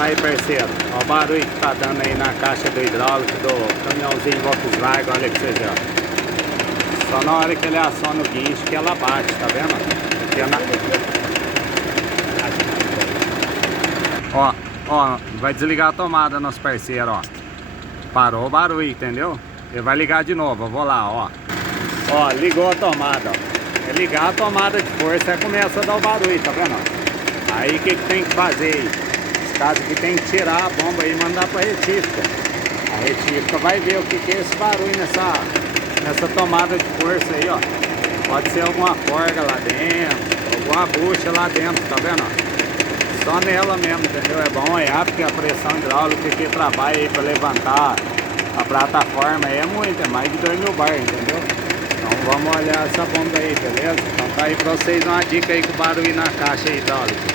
Aí, parceiro, ó, o barulho que tá dando aí na caixa do hidráulico do caminhãozinho Volkswagen, olha que vocês veem. Só na hora que ele aciona o guincho que ela bate, tá vendo? Porque ó, vai desligar a tomada, nosso parceiro, ó. Parou o barulho, entendeu? Ele vai ligar de novo, eu vou lá, ó. Ó, ligou a tomada, ó. É ligar a tomada de força, aí começa a dar o barulho, tá vendo? Aí o que tem que fazer? Nesse caso aqui tem que tirar a bomba aí e mandar pra retífica. A retífica vai ver o que é esse barulho nessa tomada de força aí, ó. Pode ser alguma corda lá dentro, alguma bucha lá dentro, tá vendo? Só nela mesmo, entendeu? É bom olhar porque a pressão hidráulica que trabalha aí pra levantar a plataforma aí é muito, é mais de 2.000 bar, entendeu? Então vamos olhar essa bomba aí, beleza? Então tá aí pra vocês uma dica aí com o barulho na caixa hidráulica.